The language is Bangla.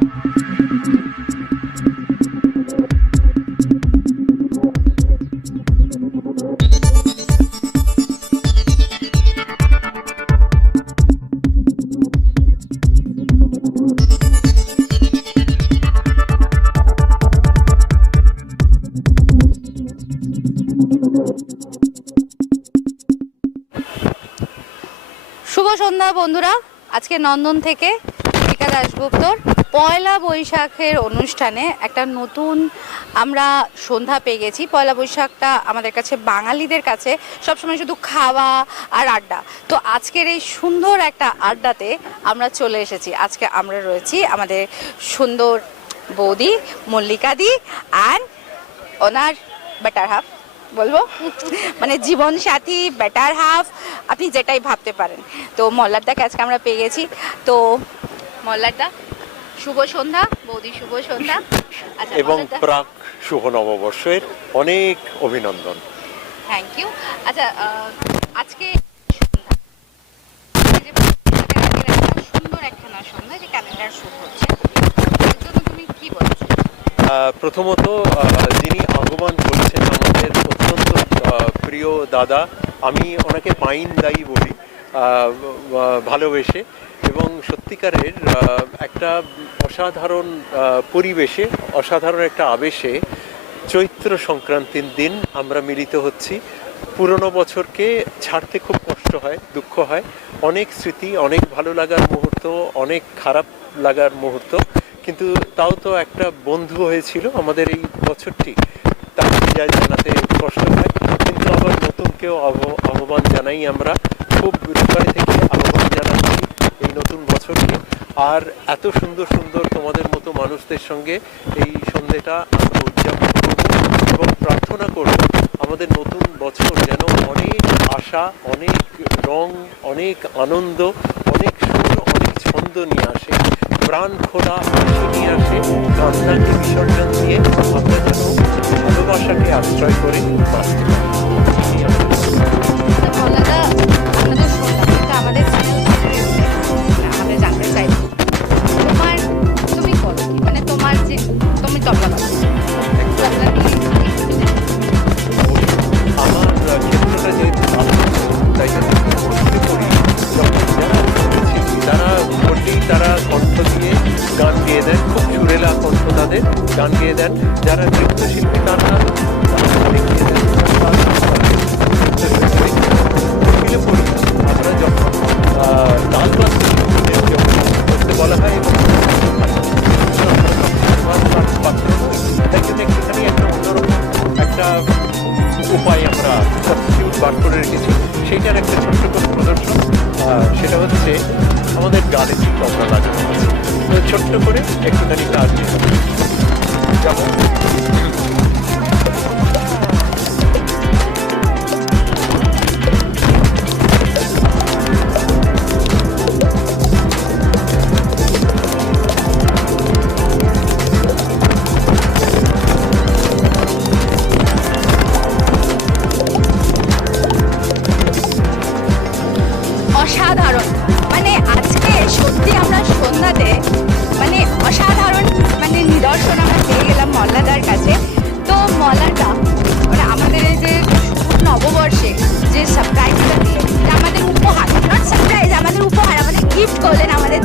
শুভ সন্ধ্যা বন্ধুরা, আজকে নন্দন থেকে দীপিকা দাশগুপ্তর পয়লা বৈশাখের অনুষ্ঠানে একটা নতুন আমরা সন্ধ্যা পেয়ে গেছি। পয়লা বৈশাখটা আমাদের কাছে বাঙালিদের কাছে সবসময় শুধু খাওয়া আর আড্ডা, তো আজকের এই সুন্দর একটা আড্ডাতে আমরা চলে এসেছি। আজকে আমরা রয়েছি আমাদের সুন্দর বৌদি মল্লিকা দি অ্যান্ড ওনার বেটার হাফ বলবো, মানে জীবন সাথী, বেটার হাফ, আপনি যেটাই ভাবতে পারেন। তো মল্লারদাকে আজকে আমরা পেয়ে গেছি। তো মল্লারদা শুভ সন্ধ্যা, বৌদি শুভ সন্ধ্যা। আচ্ছা, এবং প্রাক শুভ নববর্ষের অনেক অভিনন্দন। Thank you. আচ্ছা, আজকে সুন্দর একখানা সন্ধ্যা যে ক্যালেন্ডার শুরু হচ্ছে, এর জন্য তুমি কি বলছো? প্রথমত যিনি আগমন করেছেন আমাদের অত্যন্ত প্রিয় দাদা, আমি ওনাকে পাইন দাই বলি ভালোবেসে, এবং সত্যিকারের একটা অসাধারণ পরিবেশে, অসাধারণ একটা আবেশে চৈত্র সংক্রান্তির দিন আমরা মিলিত হচ্ছি। পুরনো বছরকে ছাড়তে খুব কষ্ট হয়, দুঃখ হয়, অনেক স্মৃতি, অনেক ভালো লাগার মুহূর্ত, অনেক খারাপ লাগার মুহূর্ত, কিন্তু তাও তো একটা বন্ধু হয়েছিল আমাদের এই বছরটি, তার বিদায় জানাতে কষ্ট হয়। কিন্তু আবার নতুনকেও আহ্বান জানাই, আমরা খুব হৃদয় থেকে আহ্বান জানাচ্ছি এই নতুন বছরকে। আর এত সুন্দর সুন্দর তোমাদের মতো মানুষদের সঙ্গে এই সন্ধ্যেটা আমরা উদযাপন করব এবং প্রার্থনা করব আমাদের নতুন বছর যেন অনেক আশা, অনেক রং, অনেক আনন্দ, অনেক সুর, অনেক ছন্দ নিয়ে আসে, প্রাণ খোলা হাসি নিয়ে আসে, কান্নাকে বিসর্জন দিয়ে আমরা যেন ভালোবাসাকে আশ্রয় করে বাঁচতে পারি। আমাদের জানতে চাই তুমি করো কি, মানে তোমার যে তুমি তবলা বাজাও, আমার ক্ষেত্রটা যেহেতু তাই জন্য করি, যারা বললেই তারা কণ্ঠ দিয়ে গান গেয়ে দেন, খুব সুরেলা কণ্ঠ তাদের, গান গেয়ে দেন। যারা নৃত্যশিল্পী তারা লিখিয়ে দেন, মিলে পড়ি আমরা যখন তাল করতে বলা হয়, এবং তাই জন্য একটুখানি একটা অন্যরকম একটা উপায় আমরা সাবস্টিটিউট বার করে রেখেছি। সেইটার একটা ছোট্ট করে প্রদর্শন, সেটা হচ্ছে আমাদের গানে যে তবলা লাগানো আছে, ছোট্ট করে একটুখানি কাজ যেমন অসাধারণ, মানে আজকে সত্যি আমরা সন্ধ্যাতে মানে অসাধারণ মানে নিদর্শন আমরা পেয়ে গেলাম মল্লাদার কাছে। তো মল্লাদা মানে আমাদের এই যে নববর্ষে যে সারপ্রাইজটা দিয়ে, আমাদের উপহার, নট সারপ্রাইজ, আমাদের উপহার, আমাদের গিফট করলেন আমাদের